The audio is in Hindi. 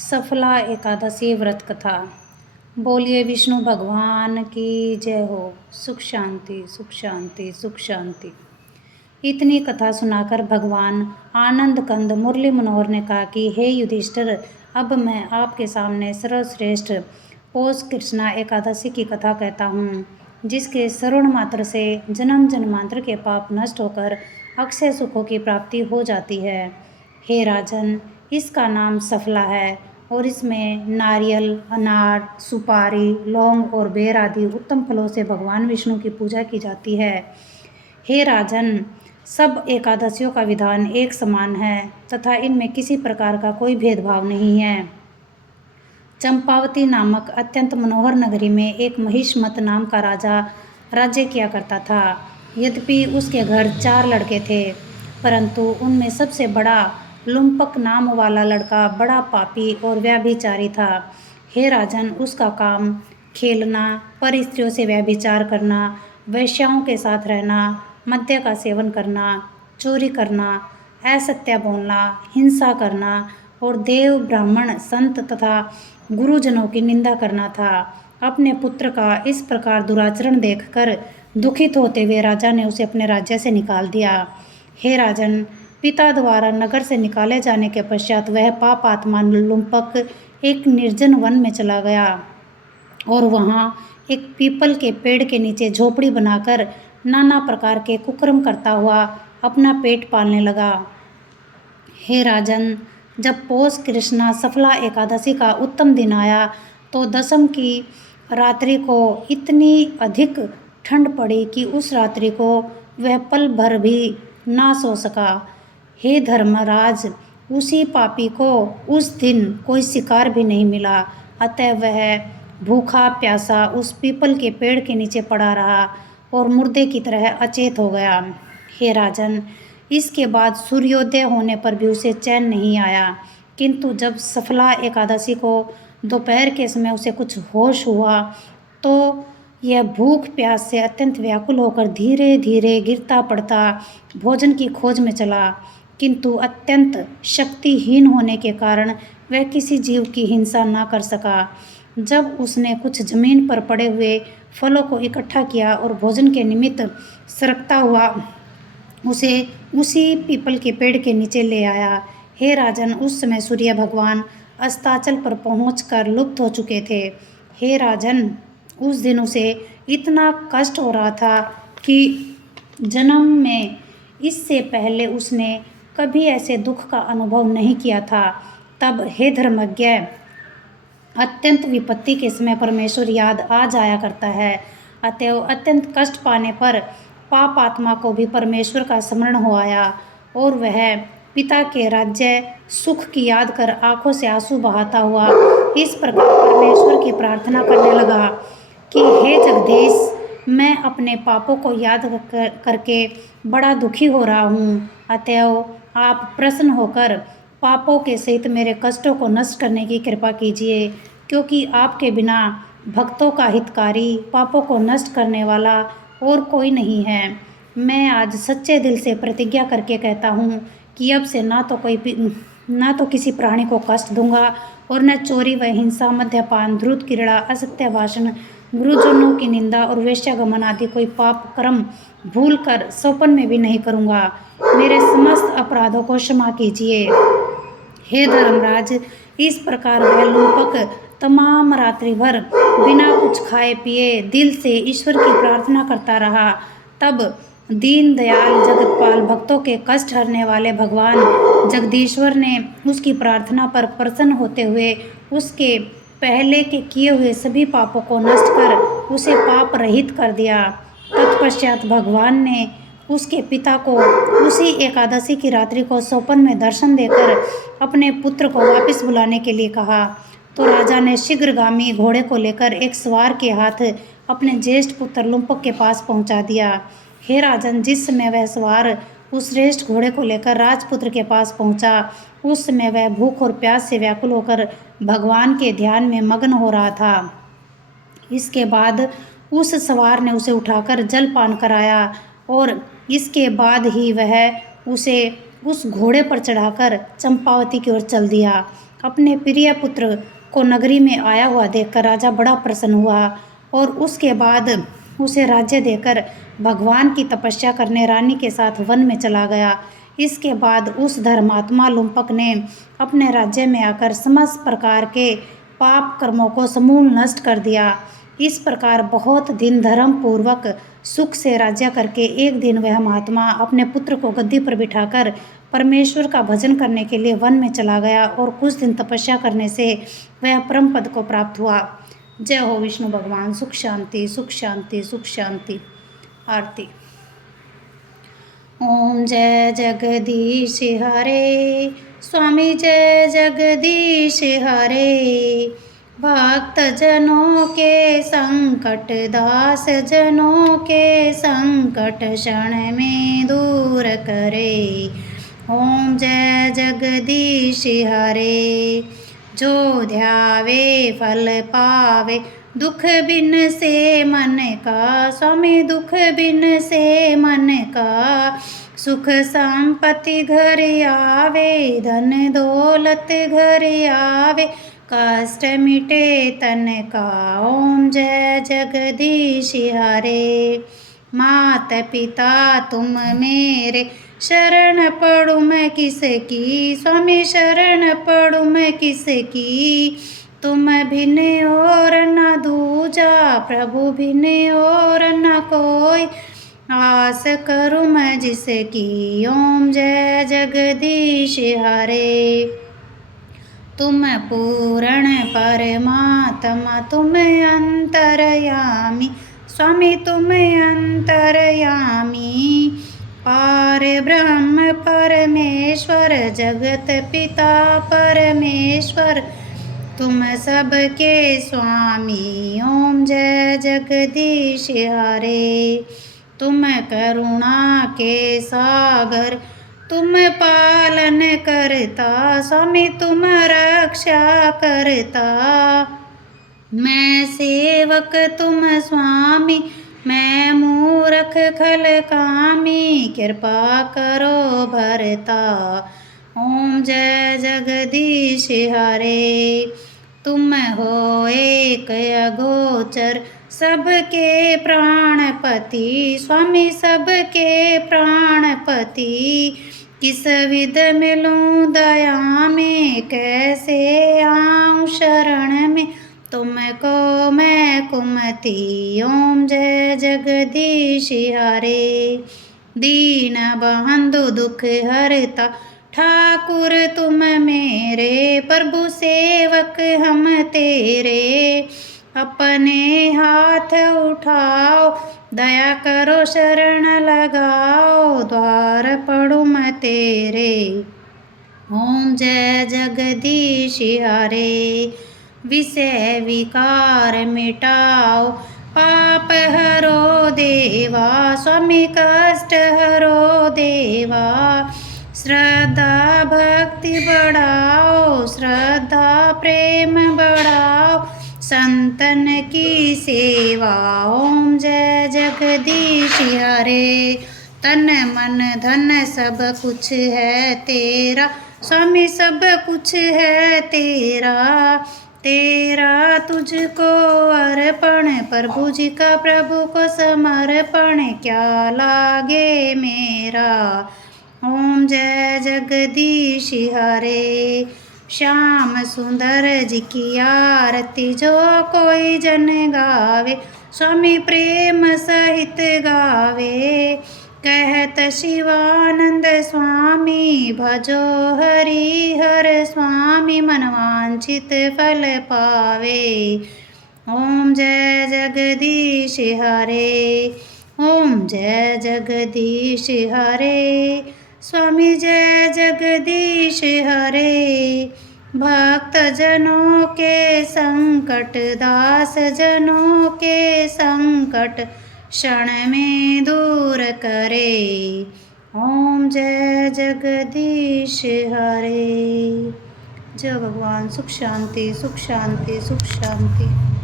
सफला एकादशी व्रत कथा। बोलिए विष्णु भगवान की जय हो। सुख शांति सुख शांति सुख शांति। इतनी कथा सुनाकर भगवान आनंद कंद मुरली मनोहर ने कहा कि हे युधिष्ठिर, अब मैं आपके सामने सर्वश्रेष्ठ पौष कृष्णा एकादशी की कथा कहता हूँ, जिसके श्रवण मात्र से जन्म जन्मांतर के पाप नष्ट होकर अक्षय सुखों की प्राप्ति हो जाती है। हे राजन, इसका नाम सफला है और इसमें नारियल, अनार, सुपारी, लौंग और बेर आदि उत्तम फलों से भगवान विष्णु की पूजा की जाती है। हे राजन, सब एकादशियों का विधान एक समान है तथा इनमें किसी प्रकार का कोई भेदभाव नहीं है। चंपावती नामक अत्यंत मनोहर नगरी में एक महिष्मत नाम का राजा राज्य किया करता था। यद्यपि उसके घर 4 लड़के थे, परंतु उनमें सबसे बड़ा लुम्पक नाम वाला लड़का बड़ा पापी और व्यभिचारी था। हे राजन, उसका काम खेलना, पर स्त्रियों से व्यभिचार करना, वेश्याओं के साथ रहना, मद्य का सेवन करना, चोरी करना, असत्य बोलना, हिंसा करना और देव, ब्राह्मण, संत तथा गुरुजनों की निंदा करना था। अपने पुत्र का इस प्रकार दुराचरण देखकर दुखित होते हुए राजा ने उसे अपने राज्य से निकाल दिया। हे राजन, पिता द्वारा नगर से निकाले जाने के पश्चात वह पाप आत्मा लुम्पक एक निर्जन वन में चला गया और वहाँ एक पीपल के पेड़ के नीचे झोपड़ी बनाकर नाना प्रकार के कुकर्म करता हुआ अपना पेट पालने लगा। हे राजन, जब पौष कृष्णा सफला एकादशी का उत्तम दिन आया तो दशम की रात्रि को इतनी अधिक ठंड पड़ी कि उस रात्रि को वह पल भर भी ना सो सका। हे धर्मराज, उसी पापी को उस दिन कोई शिकार भी नहीं मिला, अतः वह भूखा प्यासा उस पीपल के पेड़ के नीचे पड़ा रहा और मुर्दे की तरह अचेत हो गया। हे राजन, इसके बाद सूर्योदय होने पर भी उसे चैन नहीं आया, किंतु जब सफला एकादशी को दोपहर के समय उसे कुछ होश हुआ तो यह भूख प्यास से अत्यंत व्याकुल होकर धीरे धीरे गिरता पड़ता भोजन की खोज में चला, किंतु अत्यंत शक्तिहीन होने के कारण वह किसी जीव की हिंसा न कर सका। जब उसने कुछ जमीन पर पड़े हुए फलों को इकट्ठा किया और भोजन के निमित्त सरकता हुआ उसे उसी पीपल के पेड़ के नीचे ले आया। हे राजन, उस समय सूर्य भगवान अस्ताचल पर पहुंचकर लुप्त हो चुके थे। हे राजन, उस दिन उसे इतना कष्ट हो रहा था कि जन्म में इससे पहले उसने कभी ऐसे दुख का अनुभव नहीं किया था। तब हे धर्मज्ञ, अत्यंत विपत्ति के समय परमेश्वर याद आ जाया करता है, अतएव अत्यंत कष्ट पाने पर पाप आत्मा को भी परमेश्वर का स्मरण हो आया और वह पिता के राज्य सुख की याद कर आंखों से आंसू बहाता हुआ इस प्रकार परमेश्वर की प्रार्थना करने लगा कि हे जगदीश, मैं अपने पापों को याद करके बड़ा दुखी हो रहा हूँ, अतएव आप प्रसन्न होकर पापों के सहित मेरे कष्टों को नष्ट करने की कृपा कीजिए, क्योंकि आपके बिना भक्तों का हितकारी, पापों को नष्ट करने वाला और कोई नहीं है। मैं आज सच्चे दिल से प्रतिज्ञा करके कहता हूँ कि अब से ना तो किसी प्राणी को कष्ट दूंगा और न चोरी व हिंसा, मद्यपान, धूर्त क्रीड़ा, असत्य भाषण, गुरुजनों की निंदा और वेश्यागमन आदि कोई पाप कर्म भूल कर सपन में भी नहीं करूँगा। मेरे समस्त अपराधों को क्षमा कीजिए। हे धर्मराज, इस प्रकार वह लुम्पक तमाम रात्रि भर बिना कुछ खाए पिए दिल से ईश्वर की प्रार्थना करता रहा। तब दीन दयाल जगतपाल, भक्तों के कष्ट हरने वाले भगवान जगदीश्वर ने उसकी प्रार्थना पर प्रसन्न होते हुए उसके पहले के किए हुए सभी पापों को नष्ट कर उसे पाप रहित कर दिया। तत्पश्चात भगवान ने उसके पिता को उसी एकादशी की रात्रि को स्वप्न में दर्शन देकर अपने पुत्र को वापस बुलाने के लिए कहा। तो राजा ने शीघ्रगामी घोड़े को लेकर एक सवार के हाथ अपने ज्येष्ठ पुत्र लुम्पक के पास पहुंचा दिया। हे राजन, जिस समय वह सवार उस श्रेष्ठ घोड़े को लेकर राजपुत्र के पास पहुंचा, उस समय वह भूख और प्यास से व्याकुल होकर भगवान के ध्यान में मग्न हो रहा था। इसके बाद उस सवार ने उसे उठाकर जलपान कराया और इसके बाद ही वह उसे उस घोड़े पर चढ़ाकर चंपावती की ओर चल दिया। अपने प्रिय पुत्र को नगरी में आया हुआ देखकर राजा बड़ा प्रसन्न हुआ और उसके बाद उसे राज्य देकर भगवान की तपस्या करने रानी के साथ वन में चला गया। इसके बाद उस धर्मात्मा लुम्पक ने अपने राज्य में आकर समस्त प्रकार के पाप कर्मों को समूल नष्ट कर दिया। इस प्रकार बहुत दिन धर्म पूर्वक सुख से राज्य करके एक दिन वह महात्मा अपने पुत्र को गद्दी पर बिठाकर परमेश्वर का भजन करने के लिए वन में चला गया और कुछ दिन तपस्या करने से वह परम पद को प्राप्त हुआ। जय हो विष्णु भगवान। सुख शांति सुख शांति सुख शांति। आरती। ओम जय जगदीश हरे स्वामी जय जगदीश हरे। भक्त जनों के संकट दास जनों के संकट क्षण में दूर करे। ओम जय जगदीश हरे। जो ध्यावे फल पावे दुख बिन से मन का स्वामी दुख बिन से मन का। सुख संपत्ति घर आवे धन दौलत घर आवे कष्ट मिटे तन का। ओम जय जगदीश हरे। मात पिता तुम मेरे शरण पड़ू मैं किसकी स्वामी शरण पड़ू मैं किसकी। तुम भिन्न और न दूजा प्रभु भिन्न और न कोई आस करूँ मैं जिसकी। ओम जय जगदीश हरे। तुम पूर्ण परमात्मा तुम अंतर्यामी स्वामी तुम अंतर्यामी। पार ब्रह्म परमेश्वर जगत पिता परमेश्वर तुम सबके स्वामी। ओम जय जगदीश हरे। तुम करुणा के सागर तुम पालन करता स्वामी तुम रक्षा करता। मैं सेवक तुम स्वामी मैं मूर्ख खल कामी कृपा करो भरता। ओम जय जगदीश हरे। तुम हो एक अगोचर सबके प्राणपति स्वामी सबके प्राणपति। किस विध मिलूं दया में कैसे आऊं शरण में तुमको मैं कुमति। ओम जय जगदीश हरे। दीन बंधु दुख हरता ठाकुर तुम मेरे प्रभु सेवक हम तेरे। अपने हाथ उठाओ दया करो शरण लगाओ द्वार पड़ू मैं तेरे। ओम जय जगदीश हरे। विषय विकार मिटाओ पाप हरो देवा स्वामी कष्ट हरो देवा। श्रद्धा भक्ति बढ़ाओ श्रद्धा प्रेम बढ़ाओ संतन की सेवा। ओम जय जगदीश हरे। तन मन धन सब कुछ है तेरा स्वामी सब कुछ है तेरा। तेरा तुझको अर्पण प्रभु जी का प्रभु को समर्पण क्या लागे मेरा। ओम जय जगदीश हरे। श्याम सुंदर जी की आरती जो कोई जन गावे स्वामी प्रेम सहित गावे। कहत शिवानंद स्वामी भजो हरि हर स्वामी मनवांछित फल पावे। ओम जय जगदीश हरे। ओम जय जगदीश हरे। स्वामी जय जगदीश हरे। भक्त जनों के संकट दास जनों के संकट क्षण में दूर करे। ओम जय जगदीश हरे। जय भगवान। सुख शांति सुख शांति सुख शांति।